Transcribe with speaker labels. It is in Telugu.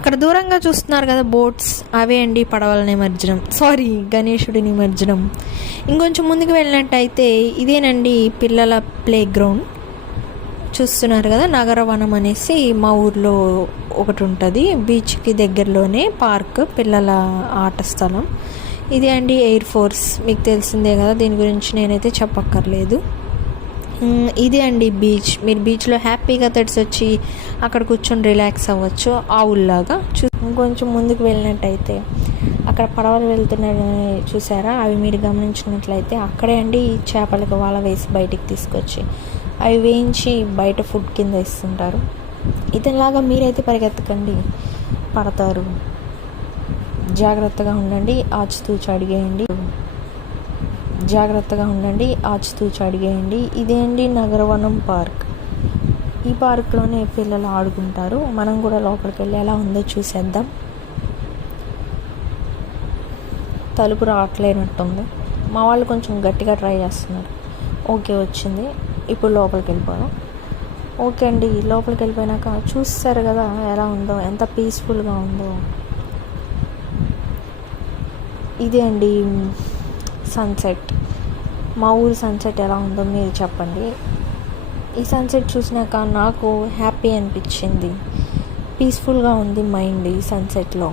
Speaker 1: అక్కడ దూరంగా చూస్తున్నారు కదా బోట్స్ అవే అండి పడవల నిమజ్జనం. సారీ గణేశుడి నిమజ్జనం. ఇంకొంచెం ముందుకు వెళ్ళినట్టయితే ఇదేనండి పిల్లల ప్లే గ్రౌండ్ చూస్తున్నారు కదా నగరవనం అనేసి మా ఊర్లో ఒకటి ఉంటుంది. బీచ్కి దగ్గరలోనే పార్క్ పిల్లల ఆట స్థలం. ఇదే అండి ఎయిర్ ఫోర్స్. మీకు తెలిసిందే కదా దీని గురించి నేనైతే చెప్పక్కర్లేదు. ఇది అండి బీచ్. మీరు బీచ్లో హ్యాపీగా తడిసి వచ్చి అక్కడ కూర్చొని రిలాక్స్ అవ్వచ్చు. ఆవుల్లాగా చూ ఇంకొంచెం ముందుకు వెళ్ళినట్టయితే అక్కడ పడవలు వెళ్తున్నారని చూసారా? అవి మీరు గమనించినట్లయితే అక్కడే అండి ఈ చేపలకు వల వేసి బయటికి తీసుకొచ్చి అవి వేయించి బయట ఫుడ్ కింద ఇస్తుంటారు. ఇతనిలాగా మీరైతే పరిగెత్తకండి. పడతారు. జాగ్రత్తగా ఉండండి. ఆచితూచి అడిగేయండి. జాగ్రత్తగా ఉండండి ఆచితూచి అడిగేయండి. ఇదే అండి నగరవనం పార్క్? ఈ పార్క్లోనే పిల్లలు ఆడుకుంటారు. మనం కూడా లోపలికి వెళ్ళి ఎలా ఉందో చూసేద్దాం. తలుపు రావట్లేనట్టుంది. మా వాళ్ళు కొంచెం గట్టిగా ట్రై చేస్తున్నారు. ఓకే వచ్చింది. ఇప్పుడు లోపలికి వెళ్ళిపోదాం ఓకే అండి లోపలికి వెళ్ళిపోయినాక చూస్తారు కదా ఎలా ఉందో ఎంత పీస్ఫుల్గా ఉందో. ఇదే అండి. సన్సెట్ మా ఊరు సన్సెట్ ఎలా ఉందో మీరు చెప్పండి. ఈ సన్సెట్ చూసినాక నాకు హ్యాపీ అనిపించింది. పీస్ఫుల్గా ఉంది మైండ్ ఈ సన్సెట్లో